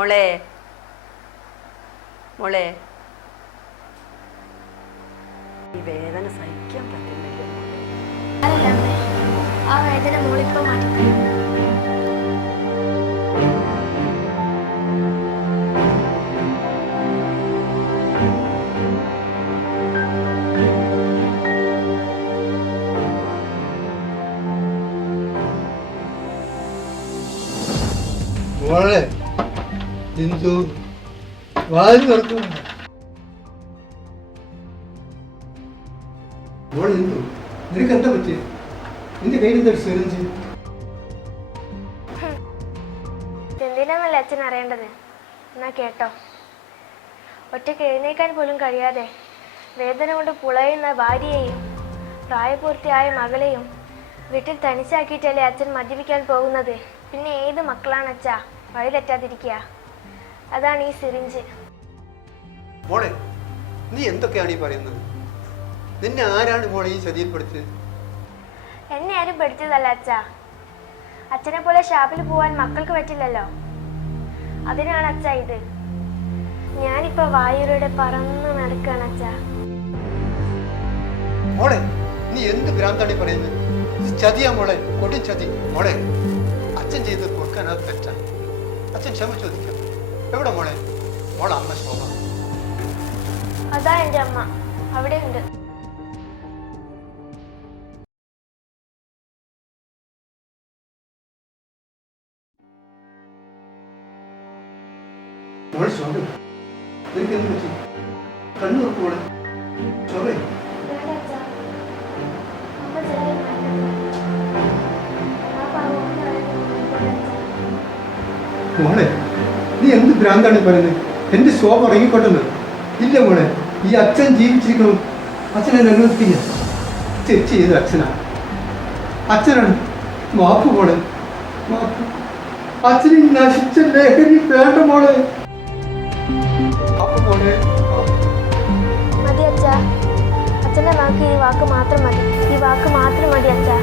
മോളെ മോളെ ഈ വേദന സഹിക്കാൻ പറ്റുന്നില്ല. ആ വേദന മോളിപ്പോ മാറ്റി. മോളെ എന്തു വാതിൽ തുറക്കുന്നു. മോളെ എന്തു നിനക്ക് എന്താ പറ്റി? നിന്റെ കയ്യിൽ എന്താ സിറിഞ്ച്? എന്തിനാന്നല്ലേ അച്ഛൻ അറിയേണ്ടത്? എന്നാ കേട്ടോ. ഒറ്റയ്ക്ക് എഴുന്നേക്കാൻ പോലും കഴിയാതെ വേദന കൊണ്ട് പുളയുന്ന ഭാര്യയെയും പ്രായപൂർത്തിയായ മകളെയും വീട്ടിൽ തനിച്ചാക്കിയിട്ടല്ലേ അച്ഛൻ മദ്യപിക്കാൻ പോകുന്നത്. പിന്നെ ഏത് മക്കളാണ് അച്ഛാ വഴി തെറ്റാതിരിക്കുക? അതാണ് ഈ സിറിഞ്ച്. മോളെ നീ എന്തൊക്കെയാണ് ഈ പറയുന്നത്? നിന്നെ ആരാണ് മോളെ ഈ ചതിയിൽപ്പെടുത്തിയത്? എന്നെ ആരും പെടുത്തിയതല്ല അച്ഛാ. അച്ഛനെ പോലെ ഷാപ്പിൽ പോവാൻ മക്കൾക്ക് പറ്റില്ലല്ലോ. അതിനാണ് അച്ഛാ ഇത്. ഞാനിപ്പോ വായുരുടെ പറന്ന് നടക്കാണ് അച്ഛാ. മോളെ നീ എന്ത് ഭ്രാന്താണ് പറയുന്നത്? ഇത് ചതിയാ മോളെ, കൊടും ചതി. മോളെ അച്ഛൻ ചെയ്ത് കൊടുക്കാൻ അത് തെറ്റാ. അച്ഛൻ ക്ഷമ ചോദിക്കാം. എവിടെ മോളെ? മോളെ അമ്മ ശോഭ. അതാ എൻ്റെ അമ്മ, അവിടെ ഉണ്ട്. മോളെ ശോഭ, നിനക്ക് എന്ത് പറ്റി? കണ്ണു നോക്ക് മോളെ. ശോഭേ മോളെ നീ എന്ത് ഭ്രാന്താണ് പറയുന്നത്? എന്റെ ശോഭ ഇറങ്ങിക്കൊണ്ടെന്ന്. ഇല്ല മോളെ, ഈ അച്ഛൻ ജീവിച്ചിരിക്കണം. അച്ഛനെ അനുവദിക്കില്ല. തെറ്റ് ചെയ്ത് അച്ഛനാണ്. അച്ഛനാണ്. മാപ്പ് മോളെ, മാപ്പ്. അച്ഛന് നശിച്ച ലഹരി വേണ്ട മോളെ. മോളെ മതി അച്ഛാ. അച്ഛൻ്റെ വാക്ക് ഈ വാക്ക് മാത്രം മതി. ഈ വാക്ക് മാത്രം മതി അച്ഛാ.